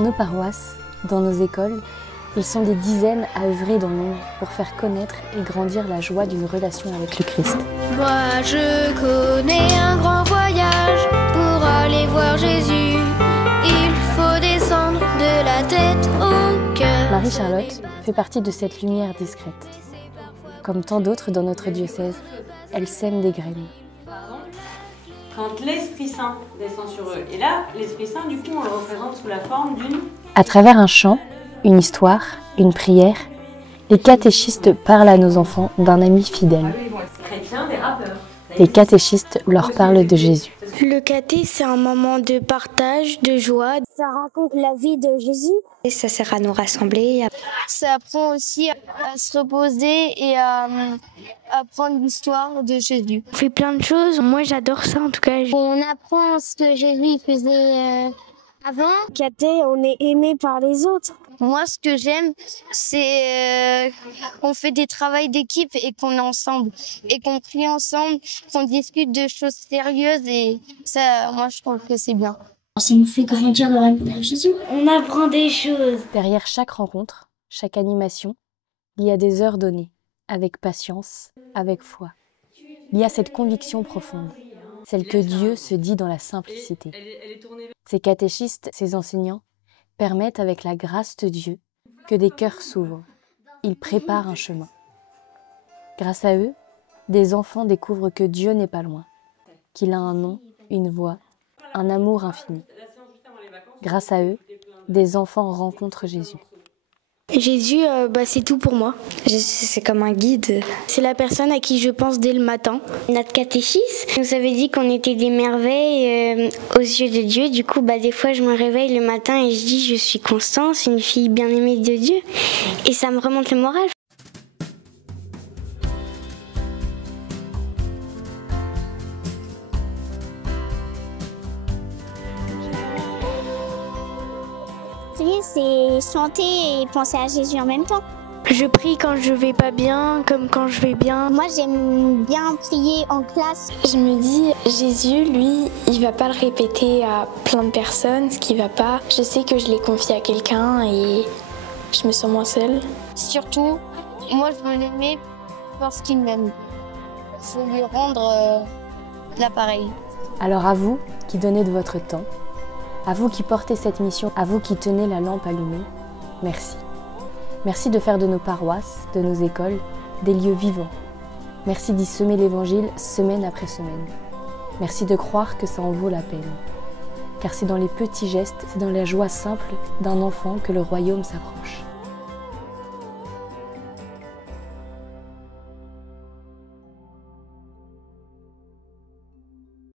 Dans nos paroisses, dans nos écoles, ils sont des dizaines à œuvrer dans l'ombre pour faire connaître et grandir la joie d'une relation avec le Christ. Moi je connais un grand voyage pour aller voir Jésus. Il faut descendre de la tête au cœur. Marie-Charlotte fait partie de cette lumière discrète. Comme tant d'autres dans notre diocèse, elle sème des graines. Quand l'Esprit Saint descend sur eux. Et là, l'Esprit Saint, du coup, on le représente sous la forme d'une... À travers un chant, une histoire, une prière, les catéchistes parlent à nos enfants d'un ami fidèle. Ils vont être chrétiens, des rappeurs. Les catéchistes leur parlent de Jésus. Le caté, c'est un moment de partage, de joie. Ça raconte la vie de Jésus. Et ça sert à nous rassembler. Ça apprend aussi à se reposer et à apprendre l'histoire de Jésus. On fait plein de choses. Moi, j'adore ça en tout cas. On apprend ce que Jésus faisait avant. Caté, on est aimé par les autres. Moi, ce que j'aime, c'est qu'on fait des travaux d'équipe et qu'on est ensemble. Et qu'on prie ensemble, qu'on discute de choses sérieuses. Et ça, moi, je trouve que c'est bien. Ça nous fait grandir dans l'amour de Jésus. On apprend des choses. Derrière chaque rencontre, chaque animation, il y a des heures données, avec patience, avec foi. Il y a cette conviction profonde, celle que Dieu se dit dans la simplicité. Ces catéchistes, ces enseignants, permettent avec la grâce de Dieu que des cœurs s'ouvrent. Ils préparent un chemin. Grâce à eux, des enfants découvrent que Dieu n'est pas loin, qu'il a un nom, une voix, un amour infini. Grâce à eux, des enfants rencontrent Jésus. Jésus, c'est tout pour moi. C'est comme un guide. C'est la personne à qui je pense dès le matin. Notre catéchiste nous avait dit qu'on était des merveilles aux yeux de Dieu. Du coup, des fois, je me réveille le matin et je dis « Je suis Constance, une fille bien aimée de Dieu ». Et ça me remonte le moral. C'est chanter et penser à Jésus en même temps. Je prie quand je vais pas bien, comme quand je vais bien. Moi, j'aime bien prier en classe. Je me dis, Jésus, lui, il va pas le répéter à plein de personnes, ce qui va pas. Je sais que je l'ai confié à quelqu'un et je me sens moins seule. Surtout, moi, je veux l'aimer parce qu'il m'aime. Je veux lui rendre l'appareil. Alors à vous qui donnez de votre temps, à vous qui portez cette mission, à vous qui tenez la lampe allumée, merci. Merci de faire de nos paroisses, de nos écoles, des lieux vivants. Merci d'y semer l'Évangile semaine après semaine. Merci de croire que ça en vaut la peine. Car c'est dans les petits gestes, c'est dans la joie simple d'un enfant que le royaume s'approche.